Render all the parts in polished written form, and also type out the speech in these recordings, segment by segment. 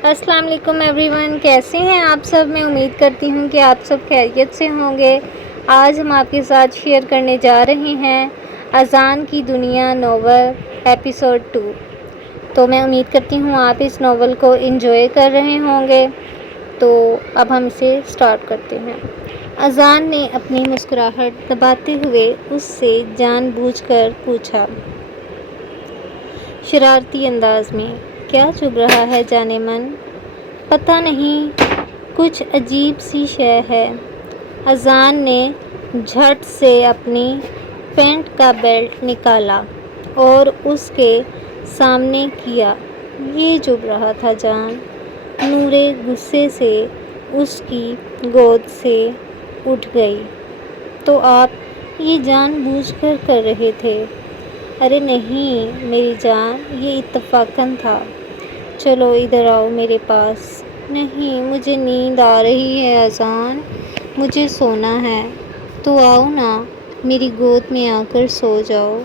السلام علیکم every one, کیسے ہیں آپ سب؟ میں امید کرتی ہوں کہ آپ سب خیریت سے ہوں گے۔ آج ہم آپ کے ساتھ شیئر کرنے جا رہے ہیں اذان کی دنیا ناول ایپیسوڈ 2۔ تو میں امید کرتی ہوں آپ اس ناول کو انجوائے کر رہے ہوں گے۔ تو اب ہم اسے سٹارٹ کرتے ہیں۔ اذان نے اپنی مسکراہٹ دباتے ہوئے اس سے جان بوجھ کر پوچھا، شرارتی انداز میں، کیا چبھ رہا ہے جانے من؟ پتہ نہیں، کچھ عجیب سی شے ہے۔ اذان نے جھٹ سے اپنی پینٹ کا بیلٹ نکالا اور اس کے سامنے کیا۔ یہ چبھ رہا تھا جان۔ نورے غصے سے اس کی گود سے اٹھ گئی۔ تو آپ یہ جان بوجھ کر رہے تھے؟ ارے نہیں میری جان، یہ اتفاقاً تھا۔ چلو ادھر آؤ میرے پاس۔ نہیں، مجھے نیند آ رہی ہے اذان، مجھے سونا ہے۔ تو آؤ نا، میری گود میں آ کر سو جاؤ۔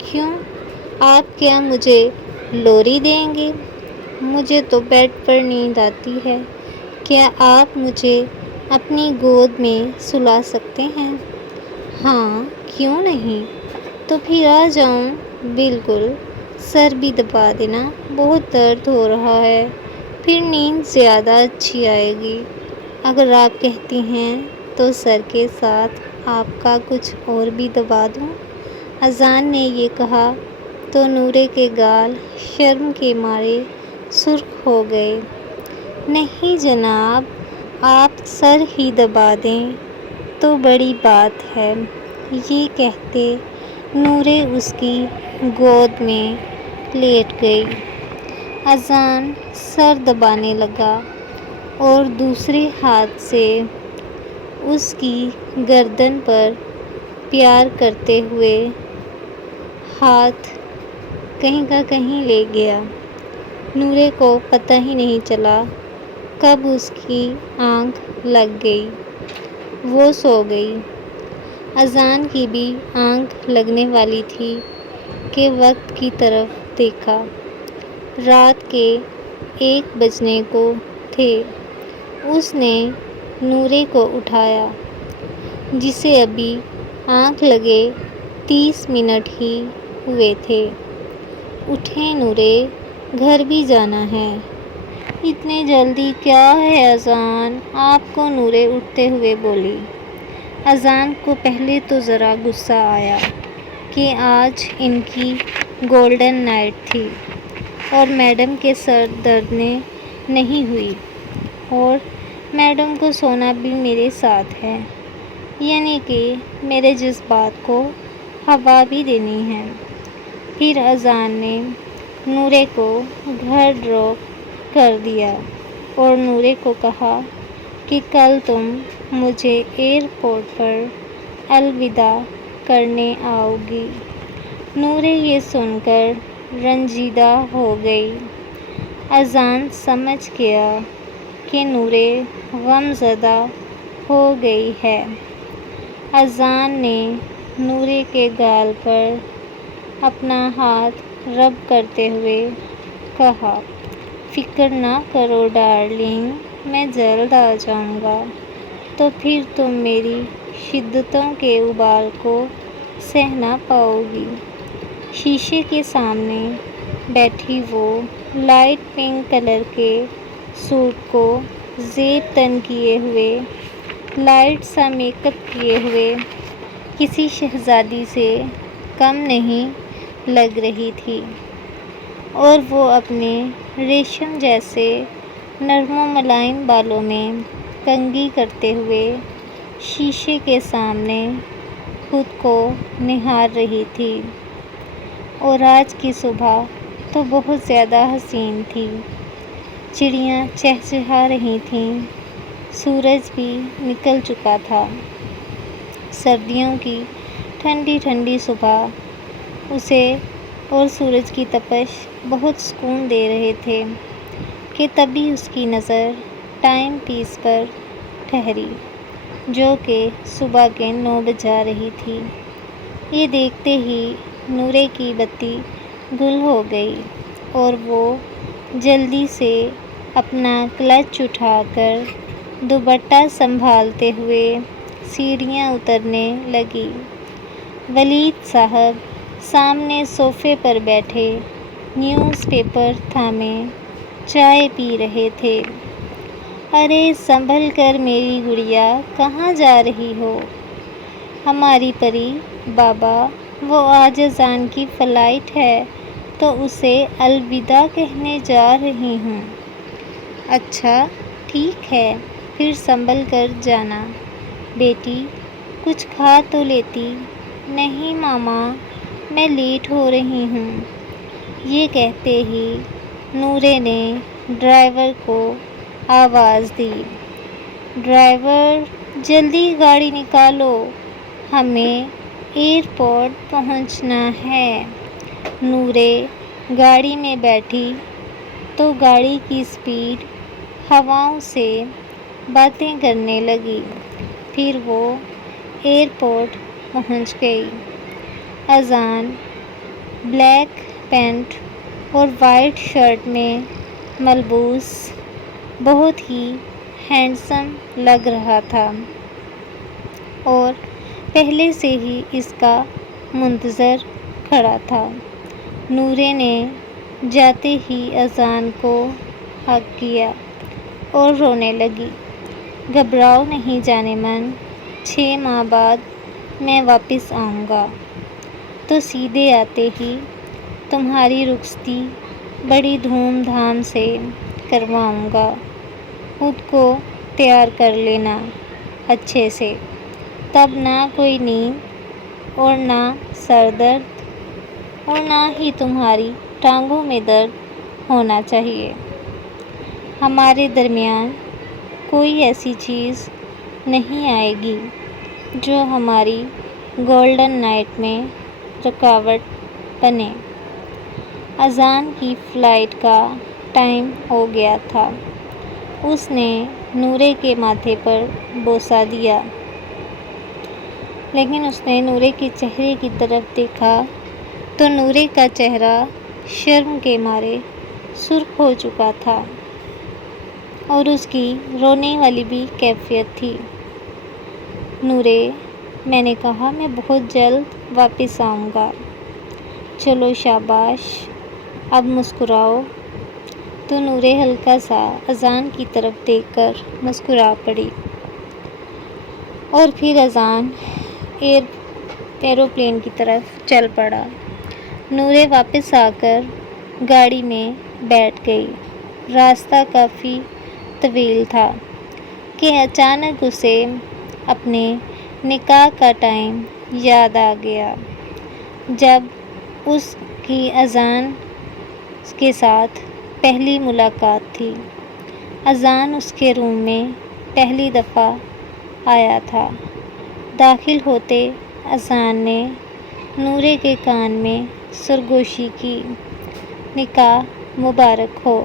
کیوں؟ آپ کیا مجھے لوری دیں گے؟ مجھے تو بیڈ پر نیند آتی ہے۔ کیا آپ مجھے اپنی گود میں سلا سکتے ہیں؟ ہاں، کیوں نہیں؟ تو پھر آ جاؤں۔ بالکل، سر بھی دبا دینا، بہت درد ہو رہا ہے، پھر نیند زیادہ اچھی آئے گی۔ اگر آپ کہتی ہیں تو سر کے ساتھ آپ کا کچھ اور بھی دبا دوں؟ اذان نے یہ کہا تو نورے کے گال شرم کے مارے سرخ ہو گئے۔ نہیں جناب، آپ سر ہی دبا دیں تو بڑی بات ہے۔ یہ کہتے نورے اس کی گود میں لیٹ گئی۔ اذان سر دبانے لگا اور دوسرے ہاتھ سے اس کی گردن پر پیار کرتے ہوئے ہاتھ کہیں کا کہیں لے گیا۔ نورے کو پتہ ہی نہیں چلا کب اس کی آنکھ لگ گئی، وہ سو گئی۔ اذان کی بھی آنکھ لگنے والی تھی کہ وقت کی طرف دیکھا۔ رات کے 1 بجنے کو تھے۔ اس نے نورے کو اٹھایا، جسے ابھی آنکھ لگے 30 منٹ ہی ہوئے تھے۔ اٹھیں نورے، گھر بھی جانا ہے۔ اتنی جلدی کیا ہے اذان آپ کو؟ نورے اٹھتے ہوئے بولی۔ اذان کو پہلے تو ذرا غصہ آیا کہ آج ان کی گولڈن نائٹ تھی اور میڈم کے سر درد نہیں ہوئی، اور میڈم کو سونا بھی میرے ساتھ ہے، یعنی کہ میرے جذبات کو ہوا بھی دینی ہے۔ پھر اذان نے نورے کو گھر ڈراپ کر دیا اور نورے کو کہا کہ کل تم مجھے ایئرپورٹ پر الوداع کرنے آؤ گی۔ نورے یہ سن کر رنجیدہ ہو گئی۔ اذان سمجھ گیا کہ نورے غم زدہ ہو گئی ہے۔ اذان نے نورے کے گال پر اپنا ہاتھ رب کرتے ہوئے کہا، فکر نہ کرو ڈارلنگ، میں جلد آ جاؤں گا۔ تو پھر تم میری شدتوں کے ابال کو سہ نہ پاؤ گی۔ شیشے کے سامنے بیٹھی وہ لائٹ پنک کلر کے سوٹ کو زیب تن کیے ہوئے، لائٹ سا میک اپ کیے ہوئے کسی شہزادی سے کم نہیں لگ رہی تھی، اور وہ اپنے ریشم جیسے نرم و ملائم بالوں میں کنگھی کرتے ہوئے شیشے کے سامنے خود کو نہار رہی تھی۔ اور آج کی صبح تو بہت زیادہ حسین تھی۔ چڑیاں چہچہا رہی تھیں، سورج بھی نکل چکا تھا۔ سردیوں کی ٹھنڈی ٹھنڈی صبح اسے اور سورج کی تپش بہت سکون دے رہے تھے کہ تبھی اس کی نظر ٹائم پیس پر ٹھہری، جو کہ صبح کے 9 بجا رہی تھی۔ یہ دیکھتے ہی نورے کی بتی گل ہو گئی اور وہ جلدی سے اپنا کلچ اٹھا کر دوپٹہ سنبھالتے ہوئے سیڑھیاں اترنے لگی۔ ولید صاحب سامنے صوفے پر بیٹھے نیوز پیپر تھامے چائے پی رہے تھے۔ ارے سنبھل کر میری گڑیا، کہاں جا رہی ہو؟ ہماری پری بابا، وہ آج اذان کی فلائٹ ہے تو اسے الوداع کہنے جا رہی ہوں۔ اچھا ٹھیک ہے، پھر سنبھل کر جانا۔ بیٹی کچھ کھا تو لیتی۔ نہیں ماما، میں لیٹ ہو رہی ہوں۔ یہ کہتے ہی نورے نے ڈرائیور کو آواز دی، ڈرائیور جلدی گاڑی نکالو، ہمیں ایئرپورٹ پہنچنا ہے۔ نورے گاڑی میں بیٹھی تو گاڑی کی سپیڈ ہواؤں سے باتیں کرنے لگی۔ پھر وہ ایئرپورٹ پہنچ گئی۔ اذان بلیک پینٹ اور وائٹ شرٹ میں ملبوس بہت ہی ہینڈسم لگ رہا تھا اور پہلے سے ہی اس کا منتظر کھڑا تھا۔ نورے نے جاتے ہی اذان کو ہگ کیا اور رونے لگی۔ گھبراؤ نہیں جانے من، 6 ماہ بعد میں واپس آؤں گا تو سیدھے آتے ہی تمہاری رخصتی بڑی دھوم دھام سے کرواؤں گا۔ خود کو تیار کر لینا اچھے سے، تب نہ کوئی نیند اور نہ سر درد اور نہ ہی تمہاری ٹانگوں میں درد ہونا چاہیے۔ ہمارے درمیان کوئی ایسی چیز نہیں آئے گی جو ہماری گولڈن نائٹ میں رکاوٹ بنے۔ اذان کی فلائٹ کا ٹائم ہو گیا تھا۔ اس نے نورے کے ماتھے پر بوسہ دیا، لیکن اس نے نورے کے چہرے کی طرف دیکھا تو نورے کا چہرہ شرم کے مارے سرخ ہو چکا تھا اور اس کی رونے والی بھی کیفیت تھی۔ نورے، میں نے کہا میں بہت جلد واپس آؤں گا۔ چلو شاباش، اب مسکراؤ۔ تو نورے ہلکا سا اذان کی طرف دیکھ کر مسکرا پڑی اور پھر اذان ایروپلین کی طرف چل پڑا۔ نورے واپس آ کر گاڑی میں بیٹھ گئی۔ راستہ کافی طویل تھا کہ اچانک اسے اپنے نکاح کا ٹائم یاد آ گیا، جب اس کی اذان کے ساتھ پہلی ملاقات تھی۔ اذان اس کے روم میں پہلی دفعہ آیا تھا۔ داخل ہوتے اذان نے نورے کے کان میں سرگوشی کی، نکاح مبارک ہو۔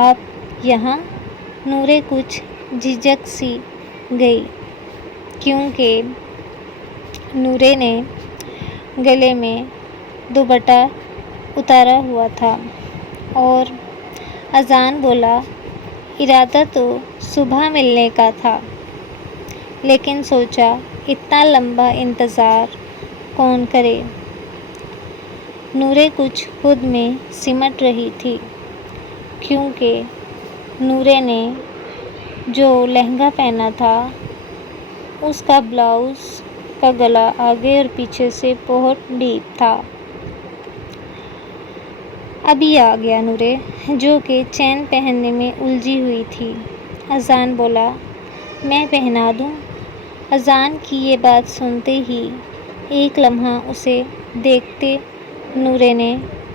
آپ یہاں؟ نورے کچھ جھجک سی گئی، کیونکہ نورے نے گلے میں دوپٹہ اتارا ہوا تھا اور اذان بولا، ارادہ تو صبح ملنے کا تھا، لیکن سوچا اتنا لمبا انتظار کون کرے۔ نورے کچھ خود میں سمٹ رہی تھی، کیونکہ نورے نے جو لہنگا پہنا تھا اس کا بلاؤز کا گلا آگے اور پیچھے سے بہت ڈیپ تھا۔ ابھی آ گیا نورے، جو کہ چین پہننے میں الجھی ہوئی تھی۔ اذان بولا، میں پہنا دوں؟ اذان کی یہ بات سنتے ہی ایک لمحہ اسے دیکھتے نورے نے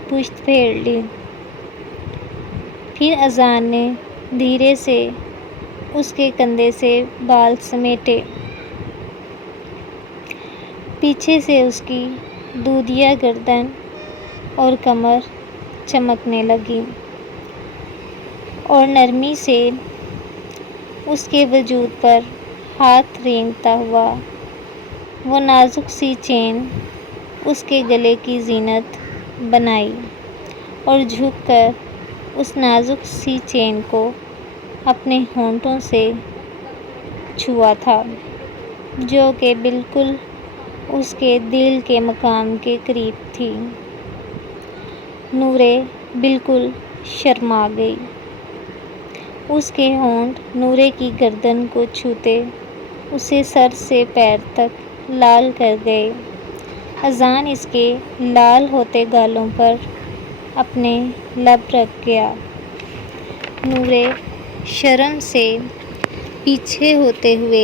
پشت پھیر لی۔ پھر اذان نے دھیرے سے اس کے کندھے سے بال سمیٹے۔ پیچھے سے اس کی دودھیا گردن اور کمر چمکنے لگی اور نرمی سے اس کے وجود پر ہاتھ رینگتا ہوا وہ نازک سی چین اس کے گلے کی زینت بنائی اور جھک کر اس نازک سی چین کو اپنے ہونٹوں سے چھوا تھا، جو کہ بالکل اس کے دل کے مقام کے قریب تھی۔ نورے بالکل شرما گئی۔ اس کے ہونٹ نورے کی گردن کو چھوتے اسے سر سے پیر تک لال کر گئے۔ اذان اس کے لال ہوتے گالوں پر اپنے لب رکھ گیا۔ نورے شرم سے پیچھے ہوتے ہوئے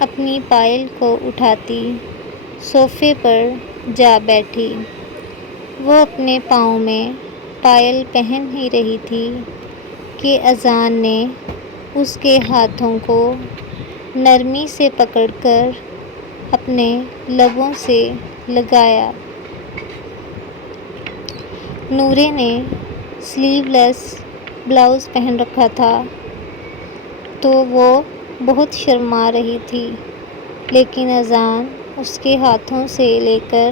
اپنی پائل کو اٹھاتی صوفے پر جا بیٹھی۔ وہ اپنے پاؤں میں پائل پہن ہی رہی تھی کہ اذان نے اس کے ہاتھوں کو نرمی سے پکڑ کر اپنے لبوں سے لگایا۔ نورے نے سلیو لیس بلاؤز پہن رکھا تھا تو وہ بہت شرما رہی تھی، لیکن اذان اس کے ہاتھوں سے لے کر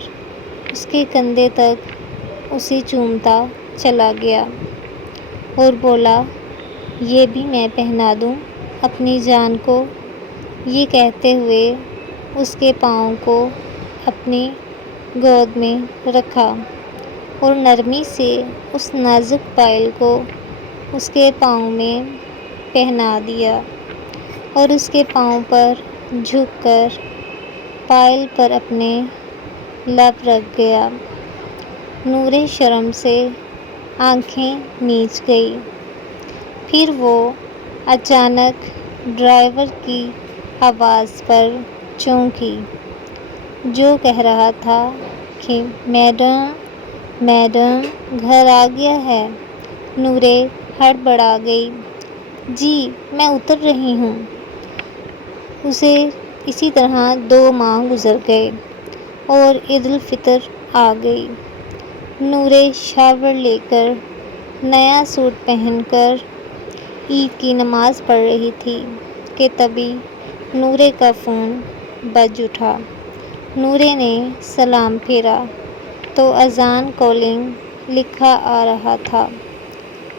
اس کے کندھے تک اسے چومتا چلا گیا اور بولا، یہ بھی میں پہنا دوں اپنی جان کو۔ یہ کہتے ہوئے اس کے پاؤں کو اپنی گود میں رکھا اور نرمی سے اس نازک پائل کو اس کے پاؤں میں پہنا دیا اور اس کے پاؤں پر جھک کر پائل پر اپنے لب رکھ گیا۔ نورے شرم سے آنکھیں میچ گئی۔ پھر وہ اچانک ڈرائیور کی آواز پر چونکی، جو کہہ رہا تھا کہ میڈم گھر آ گیا ہے۔ نورے ہڑبڑا گئی، جی میں اتر رہی ہوں۔ اسے اسی طرح 2 ماہ گزر گئے اور عید الفطر آ گئی۔ نورے شاور لے کر نیا سوٹ پہن کر عید کی نماز پڑھ رہی تھی کہ تبھی نورے کا فون بج اٹھا۔ نورے نے سلام پھیرا تو اذان کالنگ لکھا آ رہا تھا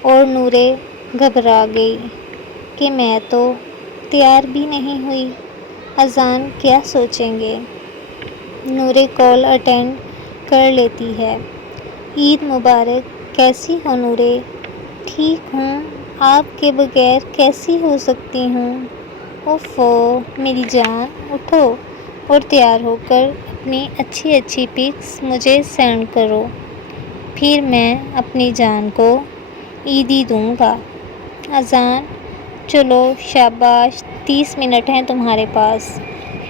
اور نورے گھبرا گئی کہ میں تو تیار بھی نہیں ہوئی، اذان کیا سوچیں گے۔ نورے کال اٹینڈ کر لیتی ہے، عید مبارک، کیسی ہو نورے؟ ٹھیک ہوں، آپ کے بغیر کیسی ہو سکتی ہوں؟ اوفو میری جان، اٹھو اور تیار ہو کر اپنی اچھی پکس مجھے سینڈ کرو، پھر میں اپنی جان کو عیدی دوں گا۔ اذان، چلو شاباش، 30 منٹ ہیں تمہارے پاس۔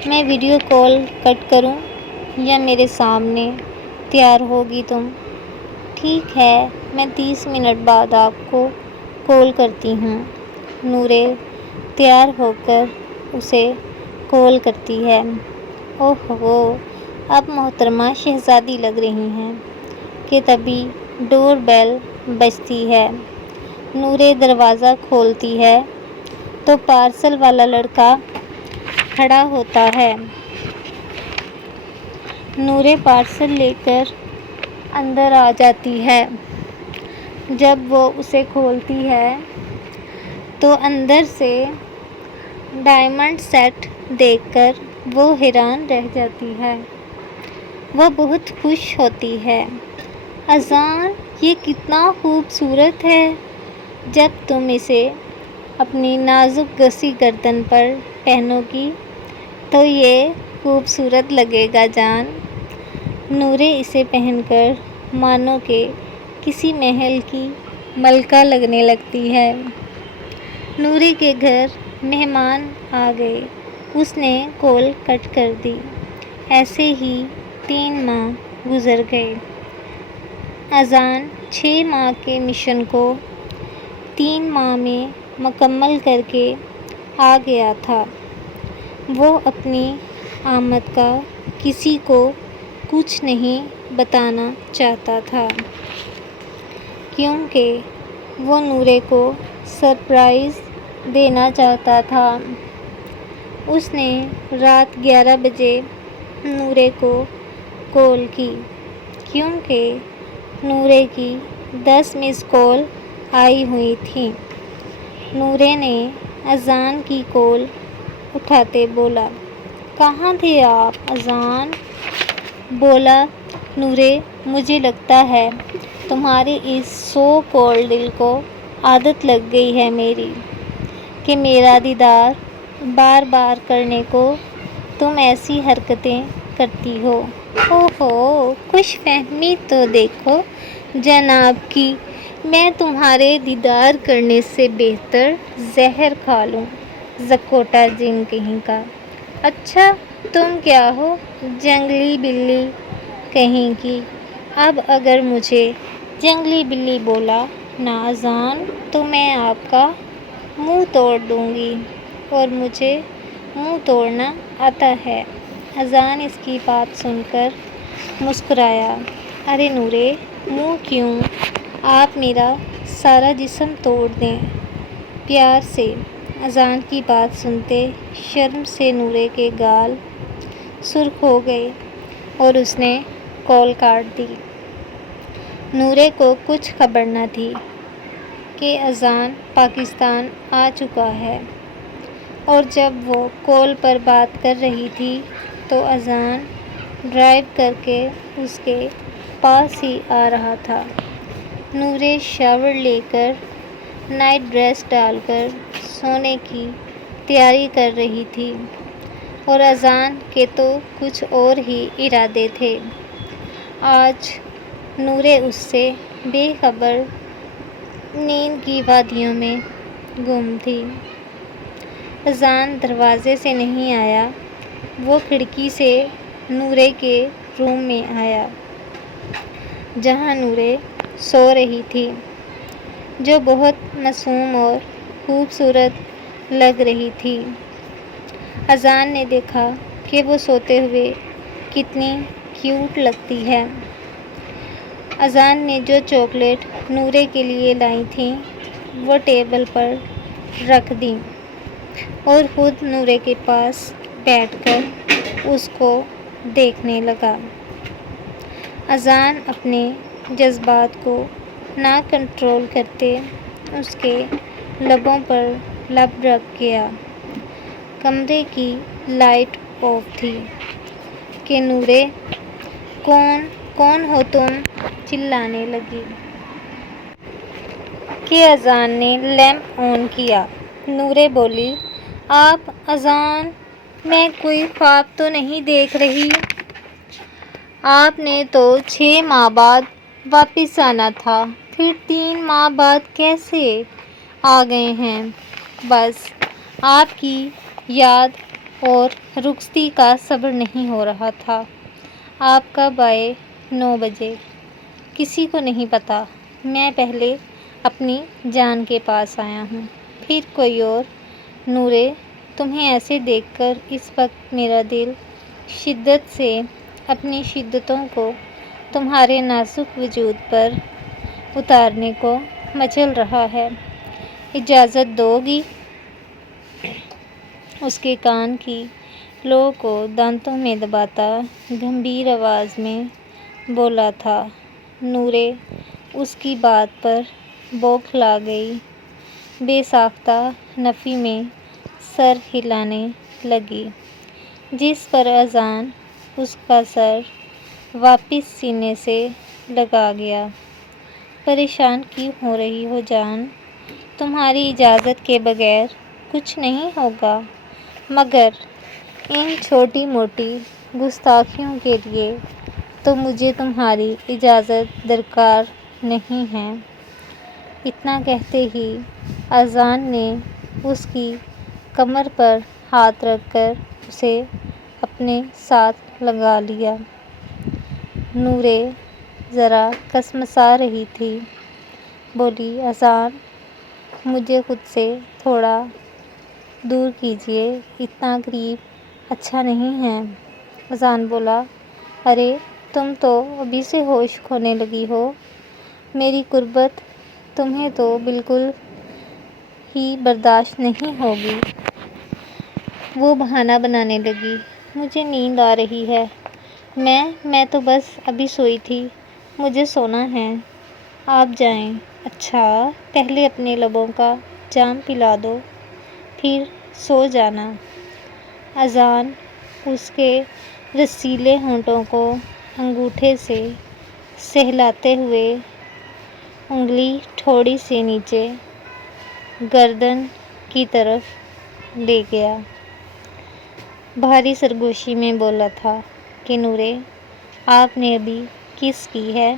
میں ویڈیو کال کٹ کروں یا میرے سامنے تیار ہوگی تم؟ ٹھیک ہے، میں 30 منٹ بعد آپ کو کال کرتی ہوں۔ نورے تیار ہو کر اسے کال کرتی ہے۔ اوہو، اب محترمہ شہزادی لگ رہی ہیں کہ تبھی ڈور بیل بجتی ہے۔ نورے دروازہ کھولتی ہے تو پارسل والا لڑکا کھڑا ہوتا ہے۔ نورے پارسل لے کر اندر آ جاتی ہے۔ جب وہ اسے کھولتی ہے تو اندر سے ڈائمنڈ سیٹ دیکھ کر وہ حیران رہ جاتی ہے۔ وہ بہت خوش ہوتی ہے۔ اذان، یہ کتنا خوبصورت ہے، جب تم اسے اپنی نازک کسی گردن پر پہنو گی تو یہ خوبصورت لگے گا جان۔ نورے اسے پہن کر مانو کہ کسی محل کی ملکہ لگنے لگتی ہے۔ نورے کے گھر مہمان آ گئے، اس نے کال کٹ کر دی۔ ایسے ہی 3 ماہ گزر گئے۔ اذان 6 ماہ کے مشن کو 3 ماہ میں مکمل کر کے آ گیا تھا۔ وہ اپنی آمد کا کسی کو کچھ نہیں بتانا چاہتا تھا، کیونکہ وہ نورے کو سرپرائز دینا چاہتا تھا۔ اس نے رات 11 بجے نورے کو کال کی، کیونکہ نورے کی 10 مس کال آئی ہوئی تھیں۔ نورے نے اذان کی کال اٹھاتے بولا، کہاں تھے آپ اذان؟ بولا نورے، مجھے لگتا ہے تمہارے اس سو کالڈ دل کو عادت لگ گئی ہے میری، کہ میرا دیدار بار بار کرنے کو تم ایسی حرکتیں کرتی ہو۔ اوہو، خوش فہمی تو دیکھو جناب کی، میں تمہارے دیدار کرنے سے بہتر زہر کھا لوں، زکوٹا جن کہیں کا۔ اچھا تم کیا ہو، جنگلی بلی کہیں کی! اب اگر مجھے جنگلی بلی بولا نا اذان تو میں آپ کا منہ توڑ دوں گی، اور مجھے منہ توڑنا آتا ہے۔ اذان اس کی بات سن کر مسکرایا۔ ارے نورے، منہ کیوں، آپ میرا سارا جسم توڑ دیں پیار سے۔ اذان کی بات سنتے شرم سے نورے کے گال سرخ ہو گئے اور اس نے کال کاٹ دی۔ نورے کو کچھ خبر نہ تھی کہ اذان پاکستان آ چکا ہے، اور جب وہ کال پر بات کر رہی تھی تو اذان ڈرائیو کر کے اس کے پاس ہی آ رہا تھا۔ نورے شاور لے کر نائٹ ڈریس ڈال کر سونے کی تیاری کر رہی تھی، اور اذان کے تو کچھ اور ہی ارادے تھے۔ آج نورے اس سے بے خبر نیند کی وادیوں میں گم تھی۔ اذان دروازے سے نہیں آیا، وہ کھڑکی سے نورے کے روم میں آیا، جہاں نورے سو رہی تھی، جو بہت معصوم اور خوبصورت لگ رہی تھی۔ اذان نے دیکھا کہ وہ سوتے ہوئے کتنی کیوٹ لگتی ہے۔ اذان نے جو چاکلیٹ نورے کے لیے لائی تھیں وہ ٹیبل پر رکھ دیں، اور خود نورے کے پاس بیٹھ کر اس کو دیکھنے لگا۔ اذان اپنے جذبات کو نہ کنٹرول کرتے اس کے لبوں پر لب رکھ گیا۔ کمرے کی لائٹ آف تھی کہ نورے، کون ہو تم؟ چلانے لگی۔ کہ اذان نے لیمپ آن کیا۔ نورے بولی، آپ اذان، میں کوئی خواب تو نہیں دیکھ رہی؟ آپ نے تو 6 ماہ بعد واپس آنا تھا، پھر 3 ماہ بعد کیسے آ گئے ہیں؟ بس آپ کی یاد اور رخصتی کا صبر نہیں ہو رہا تھا۔ آپ کب آئے؟ 9 بجے۔ کسی کو نہیں پتا، میں پہلے اپنی جان کے پاس آیا ہوں، پھر کوئی اور۔ نورے، تمہیں ایسے دیکھ کر اس وقت میرا دل شدت سے اپنی شدتوں کو تمہارے نازک وجود پر اتارنے کو مچل رہا ہے، اجازت دو گی؟ اس کے کان کی لو کو دانتوں میں دباتا گمبھیر آواز میں بولا تھا۔ نورے اس کی بات پر بوکھلا گئی، بے ساختہ نفی میں سر ہلانے لگی، جس پر اذان اس کا سر واپس سینے سے لگا گیا۔ پریشان کیوں ہو رہی ہو جان؟ تمہاری اجازت کے بغیر کچھ نہیں ہوگا، مگر ان چھوٹی موٹی گستاخیوں کے لیے تو مجھے تمہاری اجازت درکار نہیں ہے۔ اتنا کہتے ہی اذان نے اس کی کمر پر ہاتھ رکھ کر اسے اپنے ساتھ لگا لیا۔ نورے ذرا کسمسا رہی تھی، بولی، اذان، مجھے خود سے تھوڑا دور کیجیے، اتنا قریب اچھا نہیں ہے۔ اذان بولا، ارے تم تو ابھی سے ہوش کھونے لگی ہو، میری قربت تمہیں تو بالکل ہی برداشت نہیں ہوگی۔ وہ بہانہ بنانے لگی، مجھے نیند آ رہی ہے، میں تو بس ابھی سوئی تھی، مجھے سونا ہے، آپ جائیں۔ اچھا، پہلے اپنے لبوں کا جام پلا دو، پھر سو جانا۔ اذان اس کے رسیلے ہونٹوں کو انگوٹھے سے سہلاتے ہوئے انگلی تھوڑی سی نیچے گردن کی طرف لے گیا۔ بھاری سرگوشی میں بولا تھا کہ نورے، آپ نے ابھی کس کی ہے؟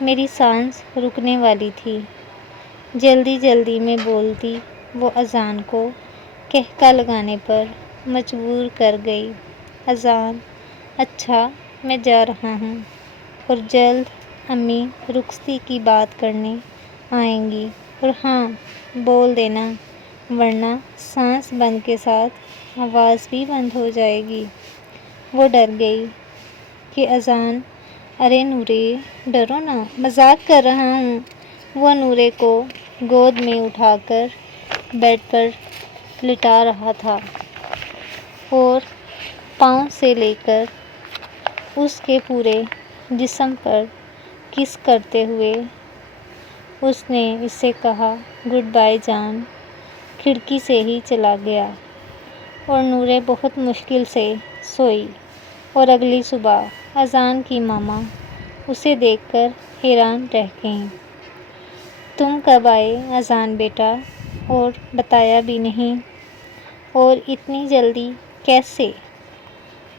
میری سانس رکنے والی تھی۔ جلدی جلدی میں بولتی وہ اذان کو قہقہ لگانے پر مجبور کر گئی۔ اذان: اچھا، میں جا رہا ہوں، اور جلد امی رخصتی کی بات کرنے آئیں گی، اور ہاں، بول دینا، ورنہ سانس بند کے ساتھ آواز بھی بند ہو جائے گی۔ وہ ڈر گئی کہ اذان: ارے نورے، ڈرو نا، مذاق کر رہا ہوں۔ وہ نورے کو گود میں اٹھا کر بیڈ پر لٹا رہا تھا اور پاؤں سے لے کر اس کے پورے جسم پر کس کرتے ہوئے اس نے اس سے کہا گڈ بائے جان، کھڑکی سے ہی چلا گیا۔ اور نورے بہت مشکل سے سوئی، اور اگلی صبح اذان کی ماما اسے دیکھ کر حیران رہ گئیں۔ تم کب آئے اذان بیٹا، اور بتایا بھی نہیں، اور اتنی جلدی کیسے؟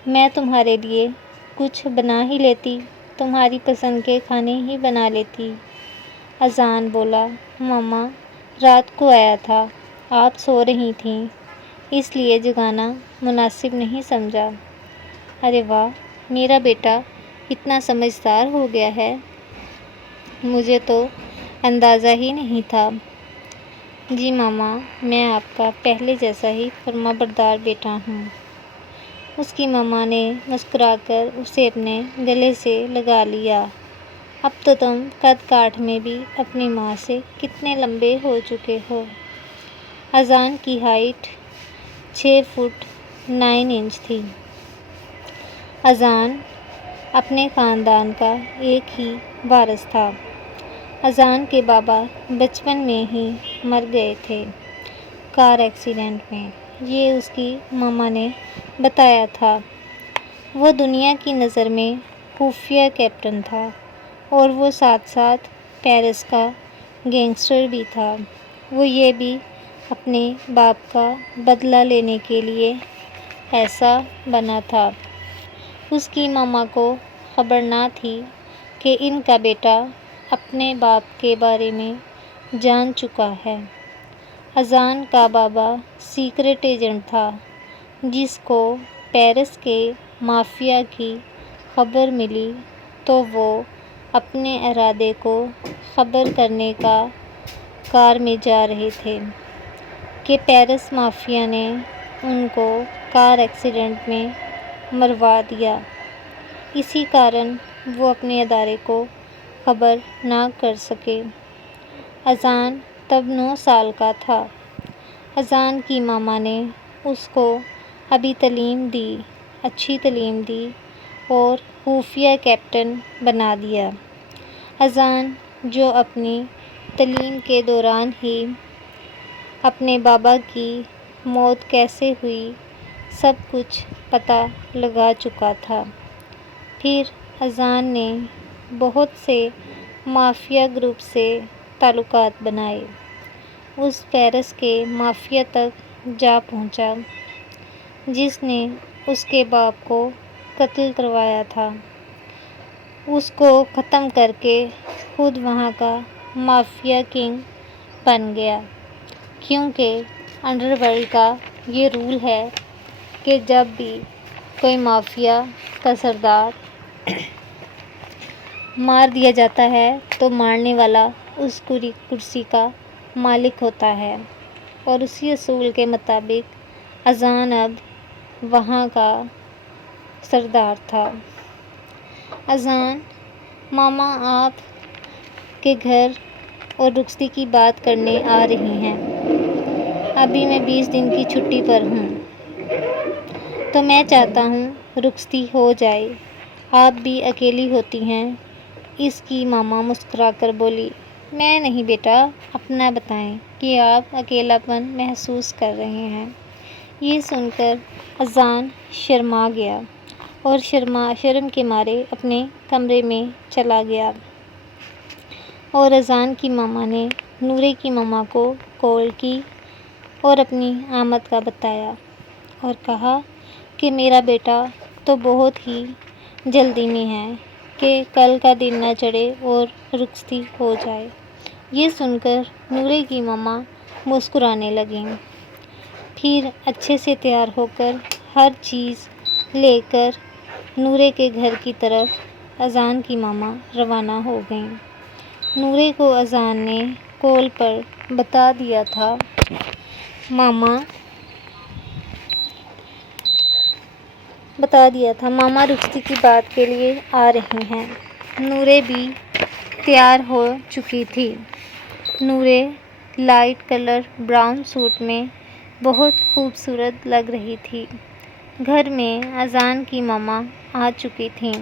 میں تمہارے لیے کچھ بنا ہی لیتی، تمہاری پسند کے کھانے ہی بنا لیتی۔ اذان بولا، ماما، رات کو آیا تھا، آپ سو رہی تھیں، اس لیے جگانا مناسب نہیں سمجھا۔ ارے واہ، میرا بیٹا اتنا سمجھدار ہو گیا ہے، مجھے تو اندازہ ہی نہیں تھا۔ جی ماما، میں آپ کا پہلے جیسا ہی فرمانبردار بیٹا ہوں۔ اس کی ماما نے مسکرا کر اسے اپنے گلے سے لگا لیا۔ اب تو تم قد کاٹھ میں بھی اپنی ماں سے کتنے لمبے ہو چکے ہو۔ اذان کی ہائٹ 6 فٹ 9 انچ تھی۔ اذان اپنے خاندان کا ایک ہی وارث تھا۔ اذان کے بابا بچپن میں ہی مر گئے تھے، کار ایکسیڈنٹ میں، یہ اس کی ماما نے بتایا تھا۔ وہ دنیا کی نظر میں خفیہ کیپٹن تھا، اور وہ ساتھ ساتھ پیرس کا گینگسٹر بھی تھا۔ وہ یہ بھی اپنے باپ کا بدلہ لینے کے لیے ایسا بنا تھا۔ اس کی ماما کو خبر نہ تھی کہ ان کا بیٹا اپنے باپ کے بارے میں جان چکا ہے۔ اذان کا بابا سیکرٹ ایجنٹ تھا، جس کو پیرس کے مافیا کی خبر ملی تو وہ اپنے ارادے کو خبر کرنے کا کار میں جا رہے تھے کہ پیرس مافیا نے ان کو کار ایکسیڈنٹ میں مروا دیا۔ اسی کارن وہ اپنے ادارے کو خبر نہ کر سکے۔ اذان تب 9 سال کا تھا۔ اذان کی ماما نے اس کو ابھی تعلیم دی، اچھی تعلیم دی، اور خفیہ کیپٹن بنا دیا۔ اذان، جو اپنی تعلیم کے دوران ہی اپنے بابا کی موت کیسے ہوئی سب کچھ پتہ لگا چکا تھا۔ پھر اذان نے بہت سے مافیا گروپ سے تعلقات بنائے۔ اس پیرس کے مافیا تک جا پہنچا جس نے اس کے باپ کو قتل کروایا تھا۔ اس کو ختم کر کے خود وہاں کا مافیا کنگ بن گیا، کیونکہ انڈر ورلڈ کا یہ رول ہے کہ جب بھی کوئی مافیا کا سردار مار دیا جاتا ہے تو مارنے والا اس کرسی کا مالک ہوتا ہے، اور اسی اصول کے مطابق اذان اب وہاں کا سردار تھا۔ اذان: ماما آپ کے گھر اور رخصتی کی بات کرنے آ رہی ہیں۔ ابھی میں 20 دن کی چھٹی پر ہوں، تو میں چاہتا ہوں رخصتی ہو جائے، آپ بھی اکیلی ہوتی ہیں۔ اس کی ماما مسکرا کر بولی، میں نہیں بیٹا، اپنا بتائیں کہ آپ اکیلا پن محسوس کر رہے ہیں۔ یہ سن کر اذان شرما گیا اور شرم کے مارے اپنے کمرے میں چلا گیا، اور اذان کی ماما نے نورے کی ماما کو کال کی اور اپنی آمد کا بتایا اور کہا کہ میرا بیٹا تو بہت ہی جلدی میں ہے کہ کل کا دن نہ چڑھے اور رخصتی ہو جائے۔ یہ سن کر نورے کی ماما مسکرانے لگیں۔ پھر اچھے سے تیار ہو کر ہر چیز لے کر نورے کے گھر کی طرف اذان کی ماما روانہ ہو گئیں۔ نورے کو اذان نے کال پر بتا دیا تھا ماما رخصتی کی بات کے لیے آ رہی ہیں۔ نورے بھی تیار ہو چکی تھی۔ نورے لائٹ کلر براؤن سوٹ میں بہت خوبصورت لگ رہی تھی۔ گھر میں اذان کی ماما آ چکی تھیں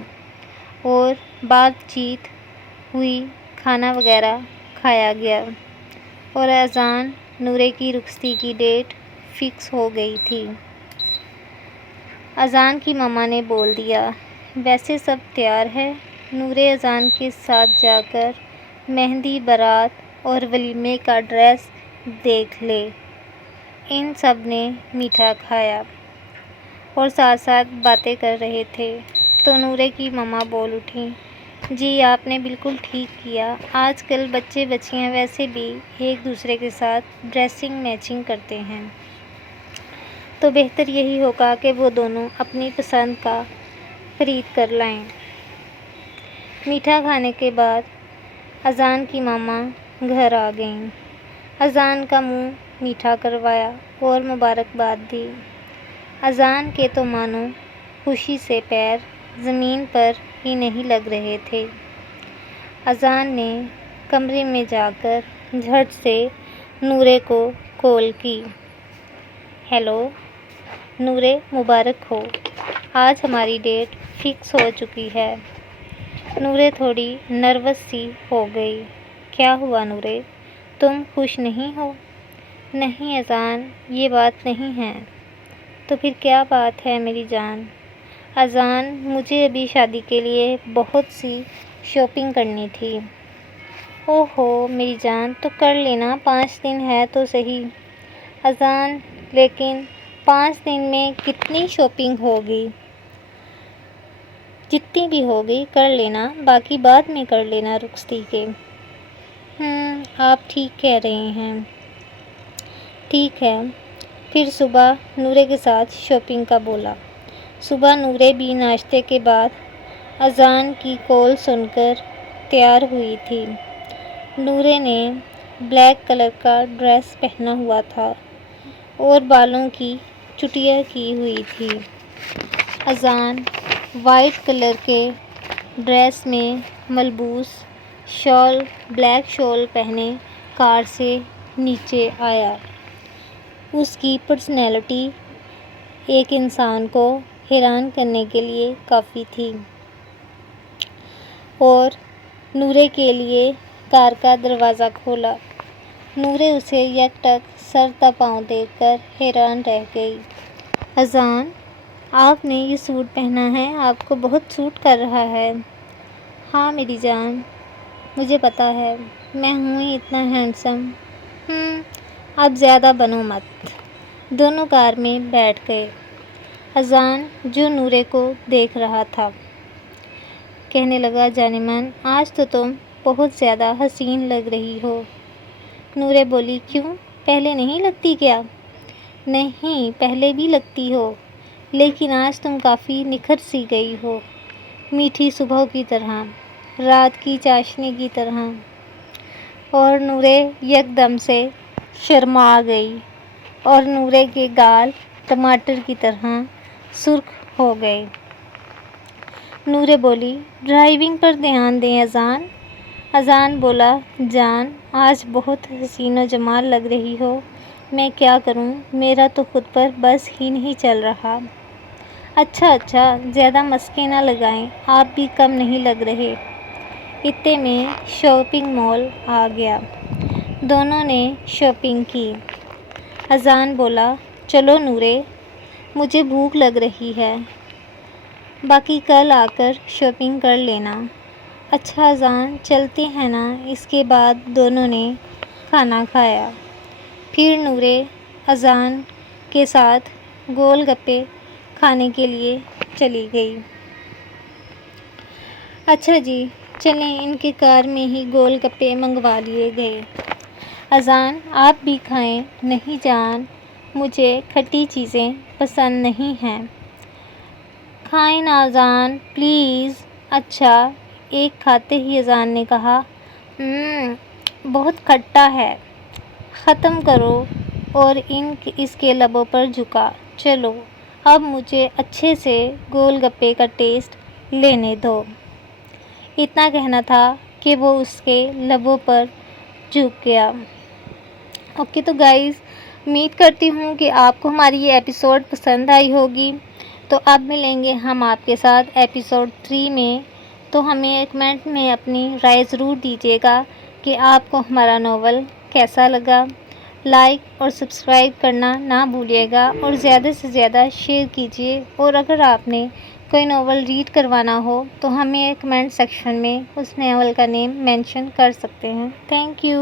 اور بات چیت ہوئی، کھانا وغیرہ کھایا گیا اور اذان نورے کی رخصتی کی ڈیٹ فکس ہو گئی تھی۔ اذان کی ماما نے بول دیا، ویسے سب تیار ہے، نورے اذان کے ساتھ جا کر مہندی، بارات اور ولیمے کا ڈریس دیکھ لے۔ ان سب نے میٹھا کھایا اور ساتھ ساتھ باتیں کر رہے تھے تو نورے کی ماما بول اٹھیں، جی آپ نے بالکل ٹھیک کیا، آج کل بچے بچیاں ویسے بھی ایک دوسرے کے ساتھ ڈریسنگ میچنگ کرتے ہیں، تو بہتر یہی ہوگا کہ وہ دونوں اپنی پسند کا خرید کر لائیں۔ میٹھا کھانے کے بعد اذان کی ماما گھر آ گئیں۔ اذان کا منہ میٹھا کروایا اور مبارکباد دی۔ اذان کے تو مانو خوشی سے پیر زمین پر ہی نہیں لگ رہے تھے۔ اذان نے کمرے میں جا کر جھٹ سے نورے کو کال کی، ہیلو نورے، مبارک ہو، آج ہماری ڈیٹ فکس ہو چکی ہے۔ نورے تھوڑی نروس سی ہو گئی، کیا ہوا نورے، تم خوش نہیں ہو؟ نہیں اذان، یہ بات نہیں ہے۔ تو پھر کیا بات ہے میری جان؟ اذان، مجھے ابھی شادی کے لیے بہت سی شاپنگ کرنی تھی۔ اوہو میری جان، تو کر لینا، 5 دن ہے تو صحیح۔ اذان، لیکن 5 دن میں کتنی شاپنگ ہوگی؟ جتنی بھی ہوگی کر لینا، باقی بعد میں کر لینا رخصتی کے۔ آپ ٹھیک کہہ رہے ہیں۔ ٹھیک ہے، پھر صبح نورے کے ساتھ شاپنگ کا بولا۔ صبح نورے بھی ناشتے کے بعد اذان کی کال سن کر تیار ہوئی تھی۔ نورے نے بلیک کلر کا ڈریس پہنا ہوا تھا اور بالوں کی چوٹیاں کی ہوئی تھی۔ اذان وائٹ کلر کے ڈریس میں ملبوس شال، بلیک شال پہنے کار سے نیچے آیا۔ اس کی پرسنالٹی ایک انسان کو حیران کرنے کے لیے کافی تھی، اور نورے کے لیے کار کا دروازہ کھولا۔ نورے اسے یکٹک سر تا پاؤں دیکھ کر حیران رہ گئی۔ اذان، آپ نے یہ سوٹ پہنا ہے، آپ کو بہت سوٹ کر رہا ہے۔ ہاں میری جان، مجھے پتا ہے، میں ہوں ہی اتنا ہینڈسم۔ اب زیادہ بنو مت۔ دونوں کار میں بیٹھ گئے۔ اذان، جو نورے کو دیکھ رہا تھا، کہنے لگا، جان من، آج تو تم بہت زیادہ حسین لگ رہی ہو۔ نورے بولی، کیوں، پہلے نہیں لگتی کیا؟ نہیں، پہلے بھی لگتی ہو، لیکن آج تم کافی نکھر سی گئی ہو، میٹھی صبح کی طرح، رات کی چاشنی کی طرح۔ اور نورے یک دم سے شرما گئی اور نورے کے گال ٹماٹر کی طرح سرخ ہو گئے۔ نورے بولی، ڈرائیونگ پر دھیان دیں اذان۔ اذان بولا، جان، آج بہت حسین و جمال لگ رہی ہو، میں کیا کروں، میرا تو خود پر بس ہی نہیں چل رہا۔ اچھا، زیادہ مسکے نہ لگائیں، آپ بھی کم نہیں لگ رہے۔ اتنے میں شاپنگ مال آ گیا۔ دونوں نے شاپنگ کی۔ اذان بولا، چلو نورے، مجھے بھوک لگ رہی ہے، باقی کل آ کر شاپنگ کر لینا۔ اچھا اذان، چلتے ہیں نا۔ اس کے بعد دونوں نے کھانا کھایا۔ پھر نورے اذان کے ساتھ گول گپے کھانے کے لیے چلی گئی۔ اچھا جی، چلیں ان کے کار میں ہی گول گپے منگوا لیے گئے۔ اذان، آپ بھی کھائیں۔ نہیں جان، مجھے کھٹی چیزیں پسند نہیں ہیں۔ کھائیں نا اذان، پلیز۔ اچھا۔ ایک کھاتے ہی اذان نے کہا، بہت کھٹا ہے۔ ختم کرو۔ اور اس کے لبوں پر جھکا۔ چلو، اب مجھے اچھے سے گول گپے کا ٹیسٹ لینے دو۔ اتنا کہنا تھا کہ وہ اس کے لبوں پر جھک گیا۔ اوکے تو گائز، امید کرتی ہوں کہ آپ کو ہماری یہ ایپیسوڈ پسند آئی ہوگی۔ تو اب ملیں گے ہم آپ کے ساتھ ایپیسوڈ 3 میں۔ تو ہمیں کمنٹ میں اپنی رائے ضرور دیجیے گا کہ آپ کو ہمارا ناول کیسا لگا۔ لائک اور سبسکرائب کرنا نہ بھولیے گا اور زیادہ سے زیادہ شیئر کیجیے۔ اور اگر آپ نے کوئی ناول ریڈ کروانا ہو تو ہمیں کمنٹ سیکشن میں اس ناول کا نیم مینشن کر سکتے ہیں۔ Thank you.